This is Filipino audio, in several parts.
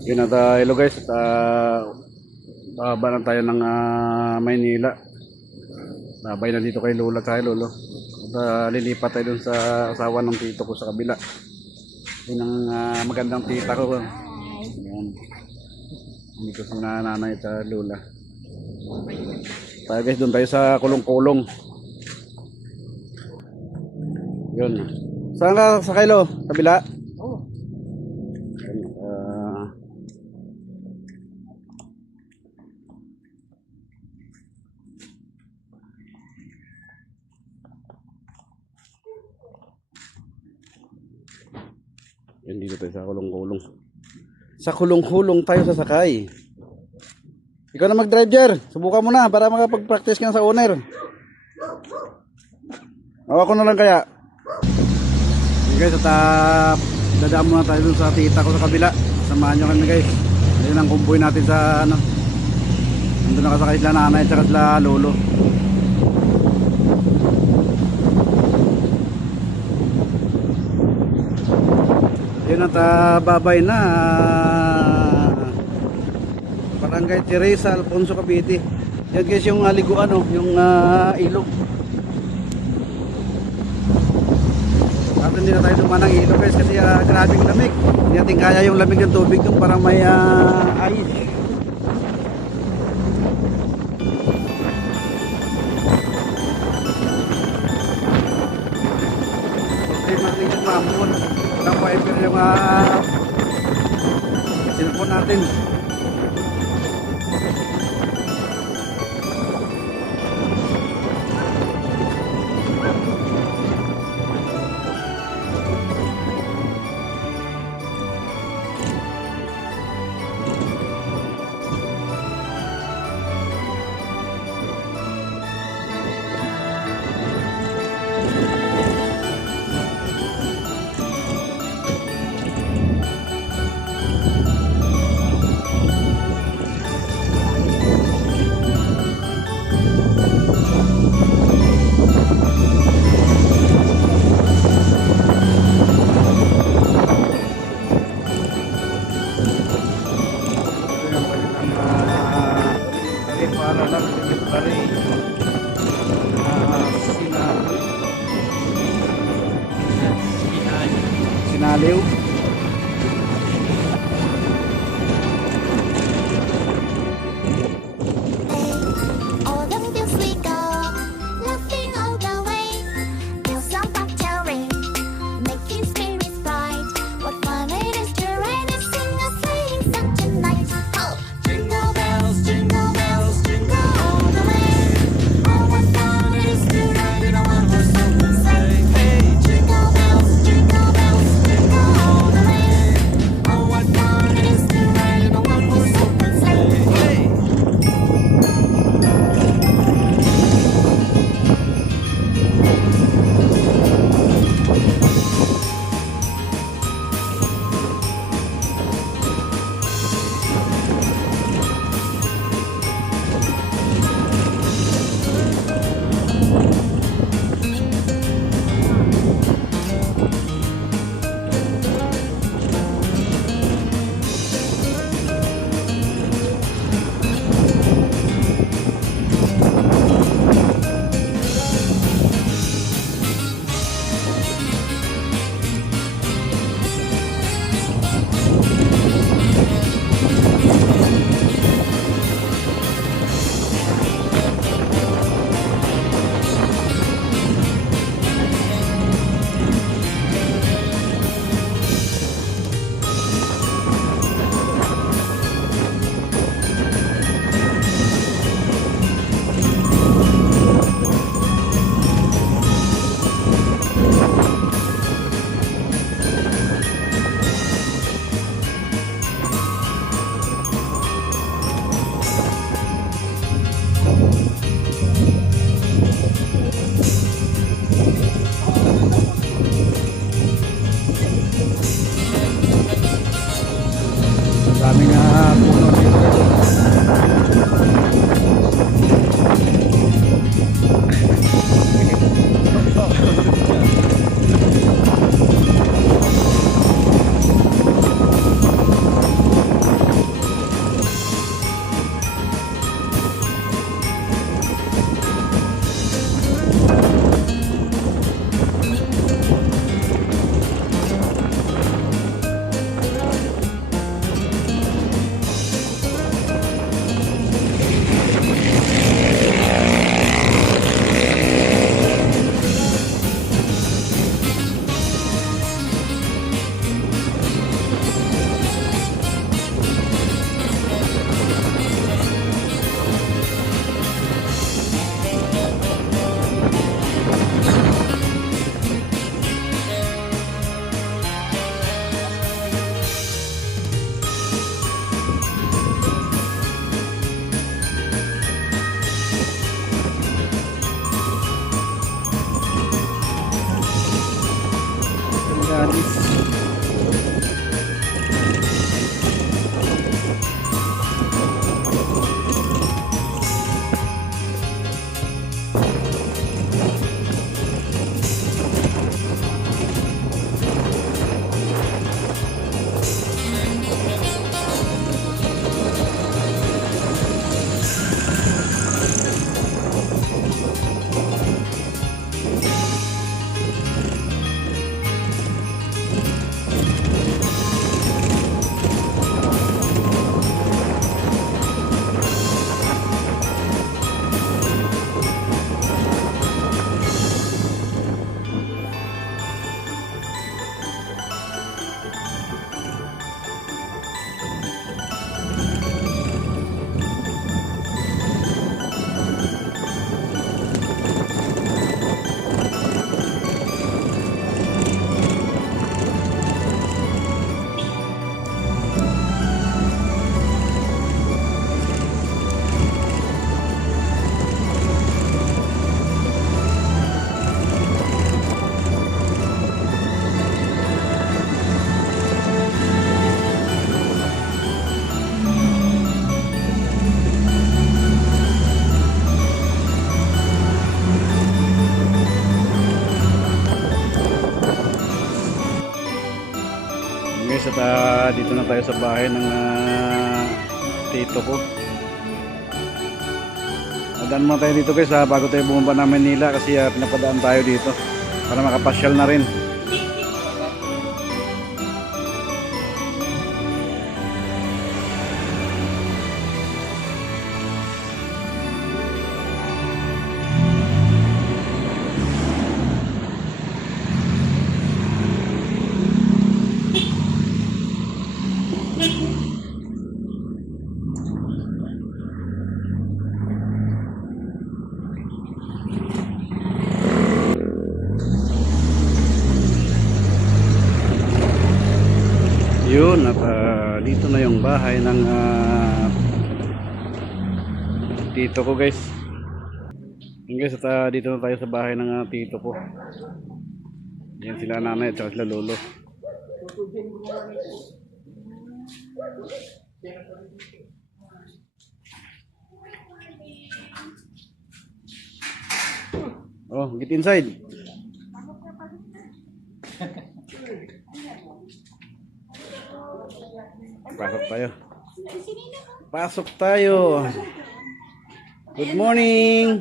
Yun at hello guys, at bababa na tayo ng Maynila. Babay na dito kay Lola at kay Lolo. At lilipat tayo dun sa asawa ng tito ko sa kabila. Yun ang magandang tita ko. Yan. Dito si nanay at Lola. Tayo guys, dun tayo sa kulong-kulong. Yun. Saan ka sa Kilo? Kabila? Oh. Yan, dito tayo sa kulong-kulong. Sa kulong-kulong tayo sasakay. Ikaw na mag-driver. Subukan mo na para makapag-practice ka na sa owner. Hawa ko na lang kaya. Okay guys, at dadaan muna tayo dun sa tita ko sa kabila. Samahan nyo kami guys. Ayun ang kumboy natin sa ano. Nandun nakasakay sila nanay at sila lolo. Yun at babay na Barangay Teresa, Alfonso, Cavite. Yan guys yung liguan, yung ilog. At hindi na tayo dumanang ilog guys kasi grabing lamig. Hindi natin kaya yung lamig ng tubig dun, parang may ice. Okay, makinig yung mamon. Walang wiper yung cellphone natin. dito na tayo sa bahay ng tito ko. Daan muna tayo dito guys bago tayo bumaba ng Manila kasi pinapadaan tayo dito para makapasyal na rin. Yun at dito na yung bahay ng tito ko guys. Yun guys at dito na tayo sa bahay ng tito ko. Yan sila nanay at sila lolo. Oh, get inside. Pasok tayo. Pasok tayo. Good morning.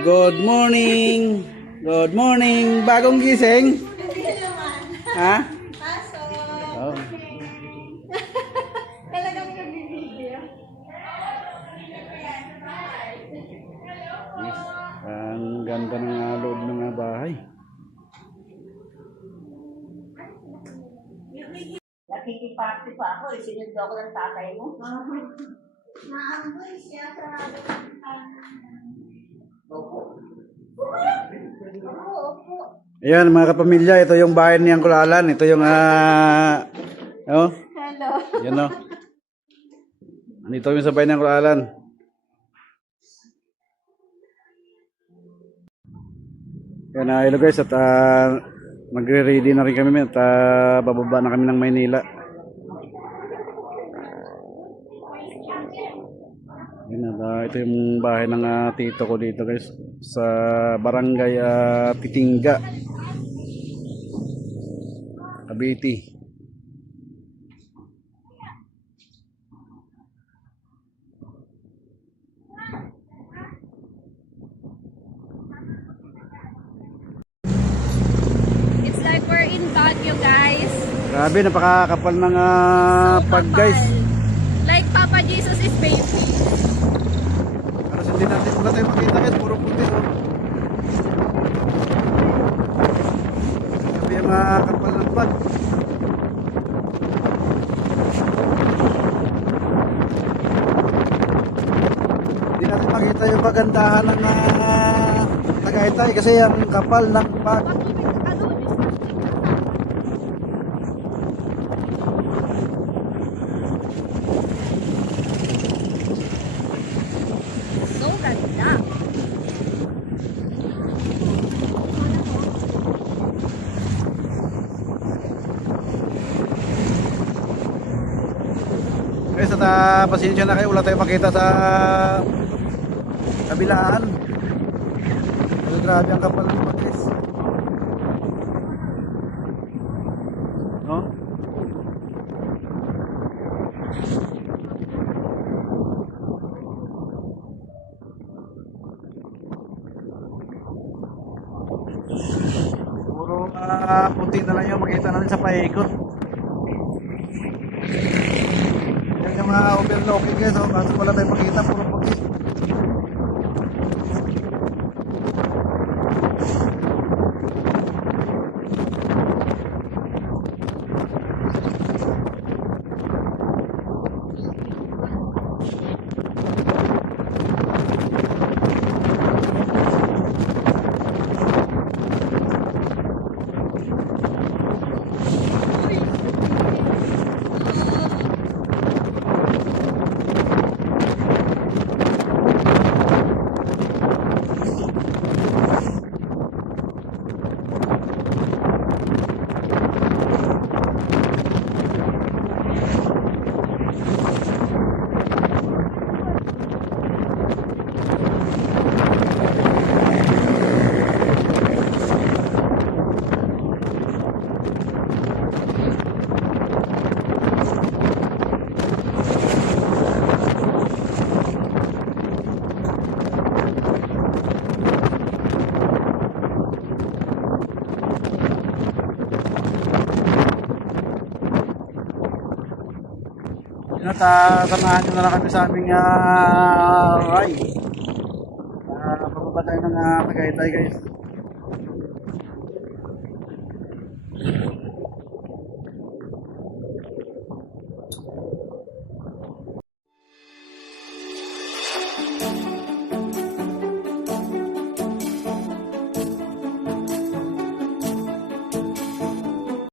Good morning. Good morning. Bagong gising? Ha? Oh. Yes. Ang ganda ng loob ng bahay. Nakikiparte pa ako, sinundo ako ng tatay mo. Naamoy siya sa Opo. Ayan mga kapamilya, ito yung bahay niyang Kulalan. Ito yung oh. Hello. Yan oh. Dito yung sa bahay niyang Kulalan. Yan hello guys at magre-ready na rin kami at bababa na kami ng Maynila. Yan, ito yung bahay ng tito ko dito guys sa barangay Titingga, Cavite. It's like we're in Baguio, guys. Grabe, napakakapal ng pag guys. Like Papa Jesus is baby. Halos hindi natin wala tayong makita guys, puro puti oh. Grabe yung kapal ng pag. Hindi natin makita yung pagandahan ng Tagaytay kasi ang kapal ng pag. So ganda. Guys, at pasensya na kayo, wala tayong makita sa kabilaan. Pero grabe ang kapal ng pag guys. No? Puro puti na lang yung makita natin sa paikot. Yan yung overlooking guys, oh. Kaso wala tayong makita, puro puti. Yun at samahan nyo na lang kami sa aming ride. Pababa tayo ng Tagaytay guys.